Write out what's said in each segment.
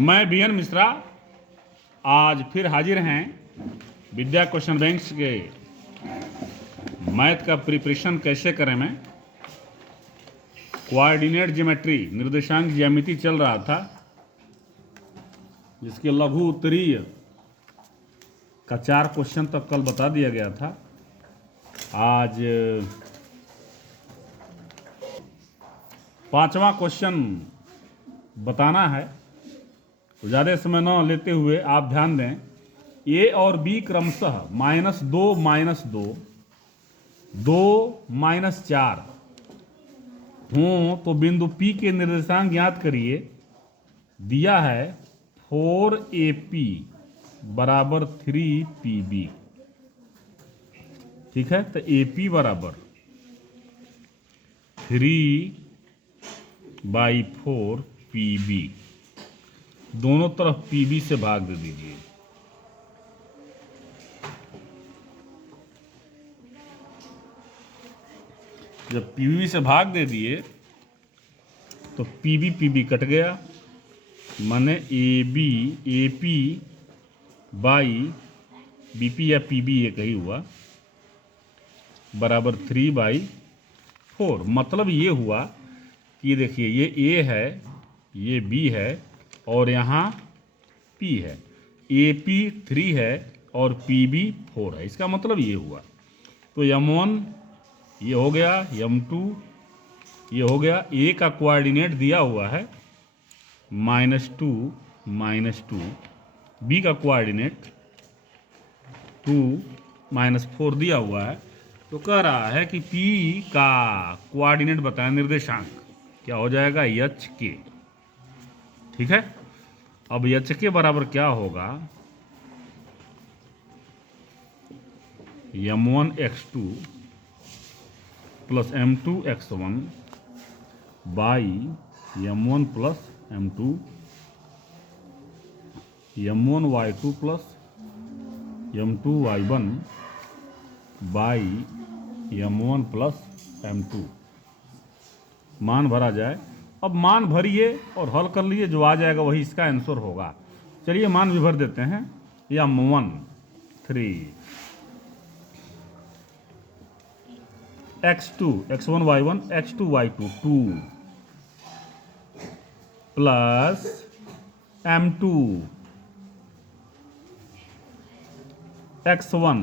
मैं बीएन मिश्रा आज फिर हाजिर हैं विद्या क्वेश्चन बैंक के मैथ का प्रिपरेशन कैसे करें में कोऑर्डिनेट ज्योमेट्री निर्देशांक ज्यामिति चल रहा था, जिसके लघु उत्तरीय का 4 क्वेश्चन तक कल बता दिया गया था। आज 5वां क्वेश्चन बताना है, तो ज़्यादा समय न लेते हुए आप ध्यान दें। ए और बी क्रमशः -2 -2 2 -4 हों तो बिंदु P के निर्देशांक ज्ञात करिए। दिया है 4AP बराबर 3PB। ठीक है, तो AP बराबर 3/4 PB, दोनों तरफ PB से भाग दे दीजिए। जब PB से भाग दे दिए तो PB कट गया, माने AP बाई BP या PB एक ही हुआ बराबर 3/4। मतलब ये हुआ कि देखिए ये A है, ये B है और यहाँ P है। AP 3 है और PB 4 है। इसका मतलब ये हुआ। तो M1 ये हो गया, M2 ये हो गया। A का कोऑर्डिनेट दिया हुआ है -2 -2, B का कोऑर्डिनेट 2 -4 दिया हुआ है। तो कह रहा है कि P का कोऑर्डिनेट बताएं, निर्देशांक क्या हो जाएगा, HK। ठीक है, अब HK बराबर क्या होगा, M1 x2 plus M2 x1 by M1 plus M2 M1 y2 plus M2 y1 by M1 plus M2। मान भरा जाए। अब मान भरिए और हल कर लिए, जो आ जाएगा वही इसका आंसर होगा। चलिए मान भी भर देते हैं। M1 3 x2 x1 y1 x2 y2 2 plus M2 x1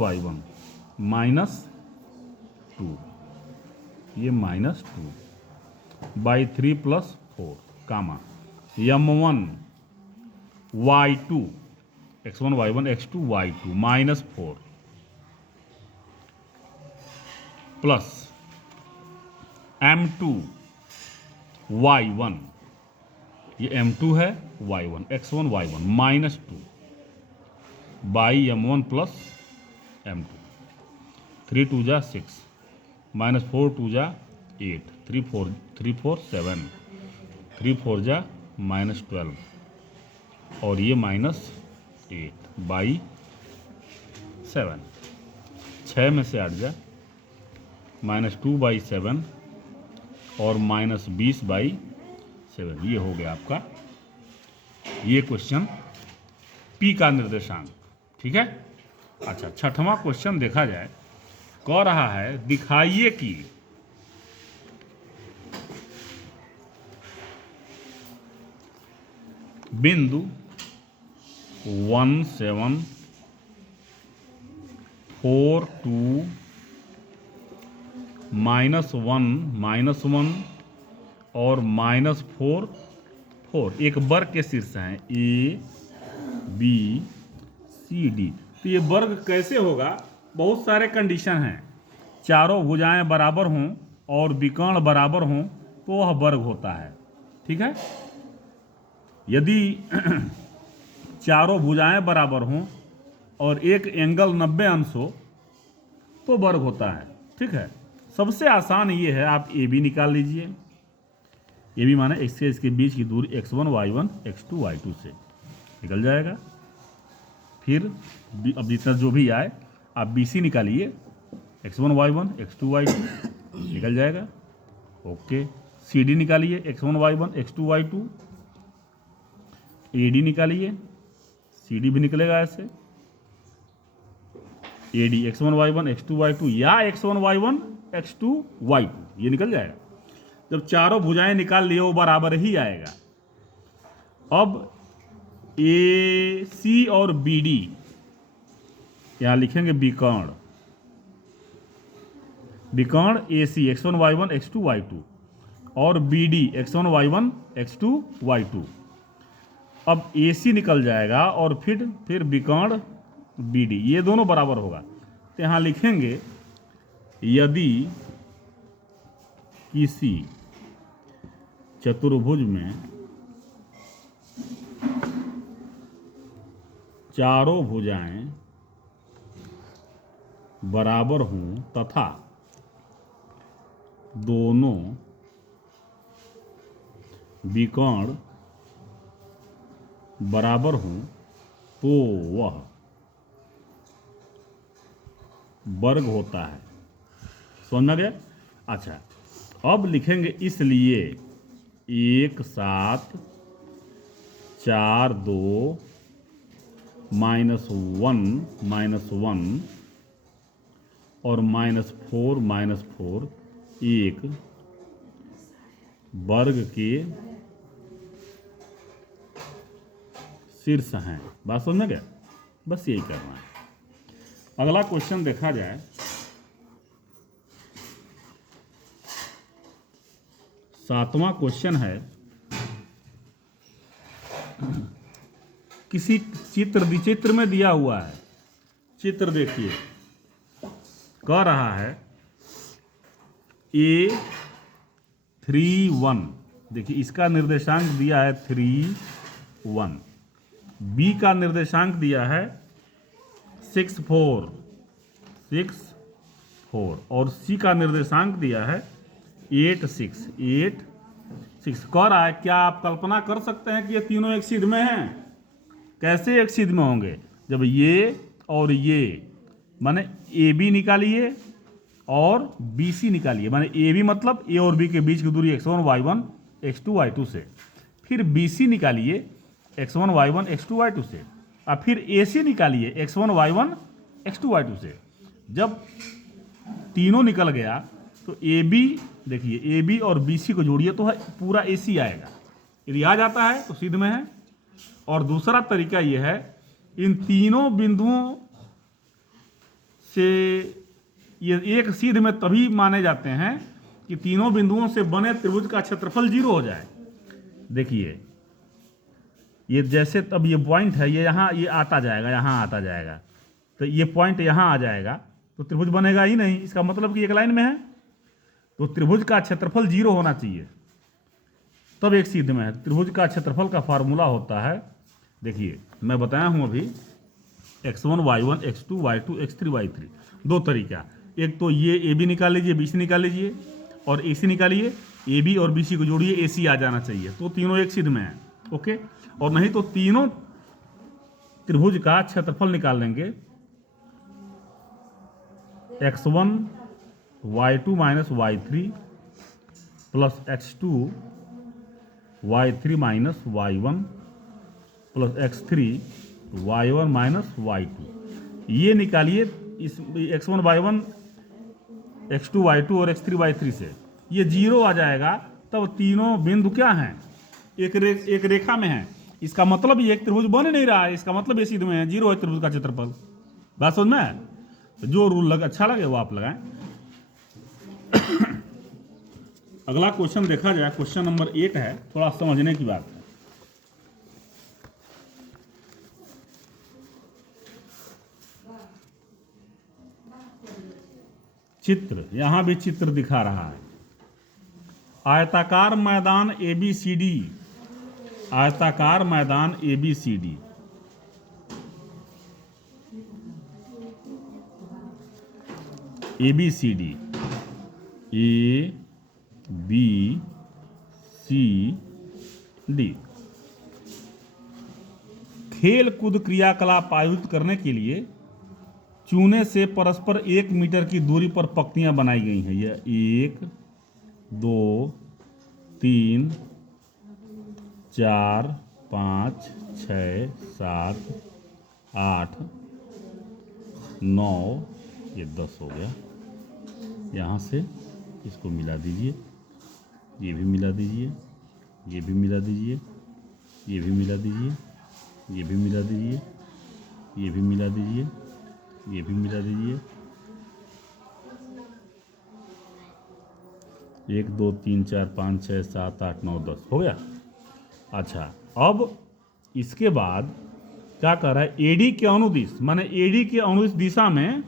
y1 -2, ये -2 by 3 plus 4 comma M1 y2 x1 y1 x2 y2 -4 plus M2 y1, ये M2 है, y1 x1 y1 -2 by M1 plus M2। 3 2 जा 6 -4 2 जा 8 3 4 7 3 4 जा -12 और ये -8 बाई 7। 6 में से 8 जा -2 बाई 7 और -20 बाई 7। ये हो गया आपका ये क्वेश्चन P का निर्देशांक। ठीक है। अच्छा, 6वां क्वेश्चन देखा जाए। कह रहा है दिखाइए कि बिंदु 1 7 4 2 -1 और -4 4 एक वर्ग के शीर्ष हैं A B C D। तो ये वर्ग कैसे होगा, बहुत सारे कंडीशन हैं। चारों भुजाएं बराबर हों और विकर्ण बराबर हों तो वह वर्ग होता है। ठीक है, यदि चारों भुजाएं बराबर हों और एक एंगल 90 अंश हो तो वर्ग होता है। ठीक है, सबसे आसान ये है, आप AB निकाल लीजिए। AB माने इसके बीच की दूरी x1 y1 x2 y2 से निकल जाएगा। फिर अब जितना जो भी आए आप BC निकालिए, x1 y1 x2 y2 निकल जाएगा। ओके, CD निकालिए x1 y1 x2 y2 AD निकालिए, CD भी निकलेगा ऐसे, AD x1y1 x2y2 या x1y1 x2y2 ये निकल जाएगा। जब चारों भुजाएं निकाल लिए वो बराबर ही आएगा। अब AC और BD यहां लिखेंगे विकर्ण, विकर्ण AC x1y1 x2y2 और BD x1y1 x2y2। अब AC निकल जाएगा और फिर विकर्ण BD, ये दोनों बराबर होगा। तो यहां लिखेंगे यदि किसी चतुर्भुज में चारों भुजाएं बराबर हों तथा दोनों विकर्ण बराबर हों तो वह वर्ग होता है। समझ में गया? अच्छा, अब लिखेंगे इसलिए 1 7 4 2 -1 -1 और -4 -4 एक वर्ग के शीर्ष हैं। बात समझ में गया? बस यही करना है। अगला क्वेश्चन देखा जाए, सातवां क्वेश्चन है, किसी चित्र में दिया हुआ है, चित्र देखिए, कह रहा है A31, देखिए इसका निर्देशांक दिया है 3 1, B का निर्देशांक दिया है 6 4 6 4 और C का निर्देशांक दिया है 8 6 8 6। कह रहा है क्या आप कल्पना कर सकते हैं कि ये तीनों एक सीध में हैं? कैसे एक सीध में होंगे? जब ये और ये, माने AB निकालिए और BC निकालिए, माने AB मतलब A और B के बीच की दूरी x1y1 x2y2 से, फिर BC निकालिए x1y1 x2y2 से, और फिर AC निकालिए x1y1 x2y2 से। जब तीनों निकल गया तो AB, देखिए AB और BC को जोड़िए तो पूरा AC आएगा। यदि आ जाता है तो सीध में है। और दूसरा तरीका यह है, इन तीनों बिंदुओं से ये एक सीध में तभी माने जाते हैं कि तीनों बिंदुओं से बने त्रिभुज का क्षेत्रफल 0 हो जाए। देखिए ये जैसे तब ये पॉइंट है, ये यहाँ ये आता जाएगा, यहाँ आता जाएगा, तो ये पॉइंट यहाँ आ जाएगा तो त्रिभुज बनेगा ही नहीं। इसका मतलब कि एक लाइन में है, तो त्रिभुज का क्षेत्रफल 0 होना चाहिए तब एक सीध में है। त्रिभुज का क्षेत्रफल का फार्मूला होता है, देखिए मैं बताया हूँ अभी, x1 y1 x2 y2 x3 y3। दो तरीका, एक तो ये AB निकाल लीजिए, BC निकाल लीजिए और AC निकालिए, AB और BC को जोड़िए, AC आ जाना चाहिए, तो तीनों एक सीध में है। ओके, और नहीं तो तीनों त्रिभुज का क्षेत्रफल निकाल लेंगे, x1 y2 - y3 plus x2 y3 - y1 plus x3 y1 - y2। ये निकालिए इस x1 y1 x2 y2 और x3 y3 से, ये 0 आ जाएगा। तब तीनों बिंदु क्या हैं? एक रेखा में है। इसका मतलब ये एक त्रिभुज बन नहीं रहा है, इसका मतलब ये सीध में है, 0 है त्रिभुज का क्षेत्रफल। बात समझ में है? तो जो रूल अच्छा लगे वो आप लगाएं। अगला क्वेश्चन देखा जाए, क्वेश्चन नंबर 8 है, थोड़ा समझने की बात है। चित्र, यहां भी चित्र दिखा रहा है, आयताकार मैदान ABCD, आयताकार मैदान ABCD, ABCD ABCD खेल कूद क्रियाकलाप आयोजित करने के लिए चूने से परस्पर 1 मीटर की दूरी पर पंक्तियां बनाई गई हैं। यह 1 2 3 4 5 6 7 8 9, ये 10 हो गया। यहाँ से इसको मिला दीजिए, ये भी मिला दीजिए, ये भी मिला दीजिए, ये भी मिला दीजिए, ये भी मिला दीजिए, ये भी मिला दीजिए, ये भी मिला दीजिए। 1 2 3 4 5 6 7 8 9 10 हो गया। अच्छा, अब इसके बाद क्या कर रहा है, एडी के अनुदिश, माने एडी के अनुदिश दिशा में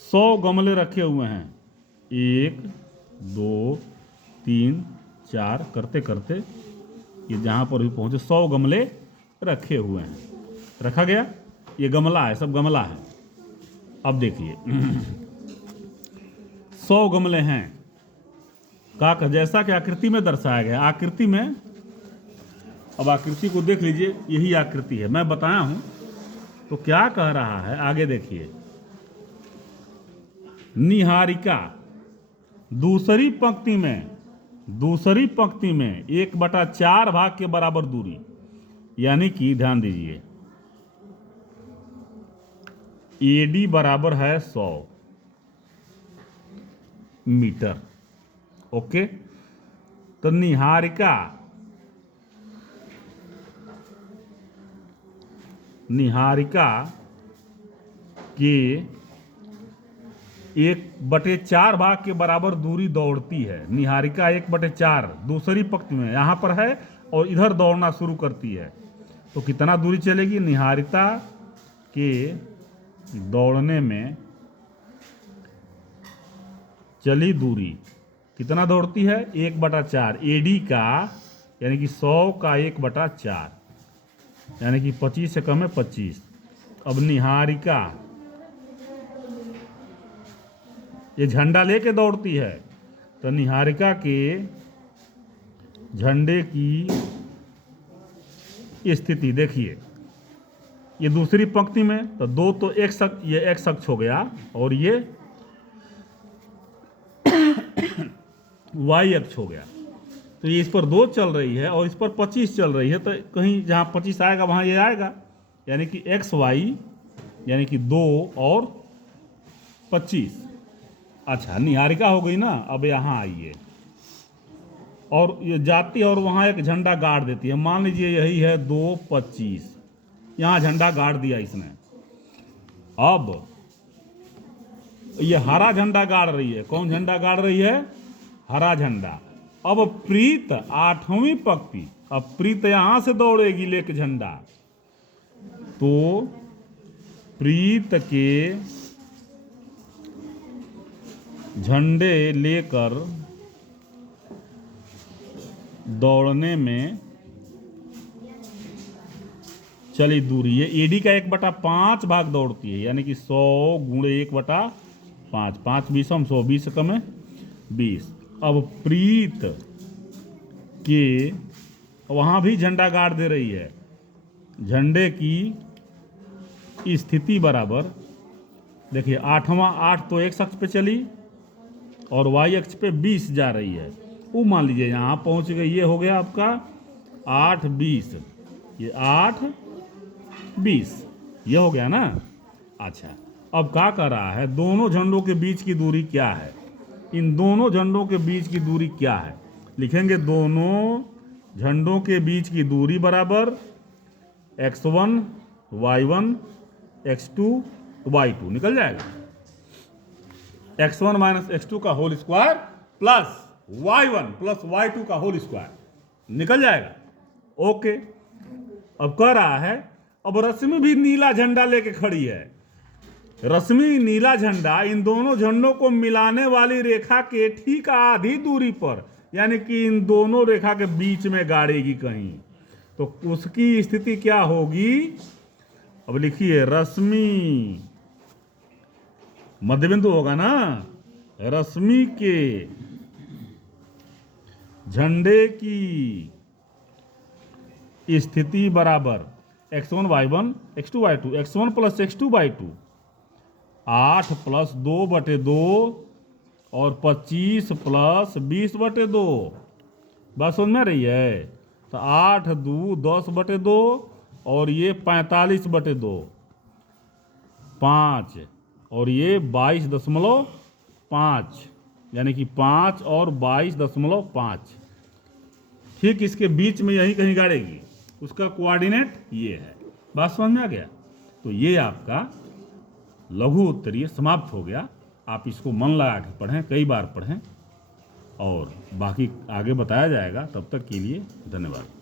100 गमले रखे हुए हैं। 1 2 3 4 करते करते ये जहाँ पर भी पहुँचे 100 गमले रखे हुए हैं। रखा गया, ये गमला है, सब गमला है। अब देखिए 100 गमले हैं का जैसा कि आकृति में दर्शाया गया। आकृति में, अब आकृति को देख लीजिए, यही आकृति है, मैं बताया हूं। तो क्या कह रहा है आगे देखिए, निहारिका दूसरी पंक्ति में 1/4 भाग के बराबर दूरी, यानी कि ध्यान दीजिए एडी बराबर है 100 मीटर। ओके, तो निहारिका के 1/4 भाग के बराबर दूरी दौड़ती है। निहारिका 1/4 दूसरी पंक्ति में यहां पर है और इधर दौड़ना शुरू करती है। तो कितना दूरी चलेगी, निहारिका के दौड़ने में चली दूरी कितना दौड़ती है, 1/4 एडी का, यानी कि 100 का 1/4, यानी कि 25 से कम है 25। अब निहारिका ये झंडा लेके दौड़ती है, तो निहारिका के झंडे की स्थिति देखिए, ये दूसरी पंक्ति में, तो 2 तो एक्स अक्ष, ये एक्स अक्ष हो गया, और ये वाई अक्ष हो गया। तो ये इस पर 2 चल रही है और इस पर 25 चल रही है, तो कहीं जहाँ 25 आएगा वहाँ ये आएगा, यानी कि एक्स वाई, यानी कि 2 और 25। अच्छा, निहारिका हो गई ना। अब यहाँ आइए, और ये जाती है और वहाँ एक झंडा गाड़ देती है। मान लीजिए यही है 2 25, यहाँ झंडा गाड़ दिया इसने। अब ये हरा झंडा गाड़ रही है। कौन झंडा गाड़ रही है, हरा झंडा। अब प्रीत 8वीं पंक्ति, अब प्रीत यहां से दौड़ेगी लेके झंडा, तो प्रीत के झंडे लेकर दौड़ने में चली दूरी, ये एडी का 1/5 भाग दौड़ती है, यानी कि 100 गुणे 1/5, 5 20 100, 20 से कम है 20। अब प्रीत के वहां भी झंडा गाड़ दे रही है। झंडे की स्थिति बराबर, देखिए 8 तो एक्स अक्ष पे चली और वाई अक्ष पे 20 जा रही है। वो मान लीजिए यहाँ पहुंच गई, ये हो गया आपका 8 20, ये 8 20, ये हो गया ना। अच्छा, अब क्या कर रहा है, दोनों झंडों के बीच की दूरी क्या है, इन दोनों झंडों के बीच की दूरी क्या है, लिखेंगे दोनों झंडों के बीच की दूरी बराबर x1 y1 x2 y2, निकल जाएगा x1 माइनस x2 का whole square plus y1 plus y2 का होल स्क्वायर, निकल जाएगा। ओके, अब कह रहा है, अब रश्मि भी नीला झंडा लेके खड़ी है। रश्मि नीला झंडा इन दोनों झंडों को मिलाने वाली रेखा के ठीक आधी दूरी पर, यानी कि इन दोनों रेखा के बीच में गाड़ेगी कहीं, तो उसकी स्थिति क्या होगी। अब लिखिए, रश्मि मध्यबिंदु होगा ना, रश्मि के झंडे की स्थिति बराबर x1 y1 x2 y2, x1 plus x2 y2, 8 plus 2/2 और 25 प्लस 20/2, बात समझ में आ रही है। तो 8×2 = 10/2 और ये 45/2, 5 और ये 22.5, यानी कि 5 और 22.5। ठीक इसके बीच में यही कहीं गाड़ेगी, उसका कोऑर्डिनेट ये है। बात समझ में आ गया? तो ये आपका लघु उत्तरीय समाप्त हो गया। आप इसको मन लगा के पढ़ें, कई बार पढ़ें, और बाकी आगे बताया जाएगा। तब तक के लिए धन्यवाद।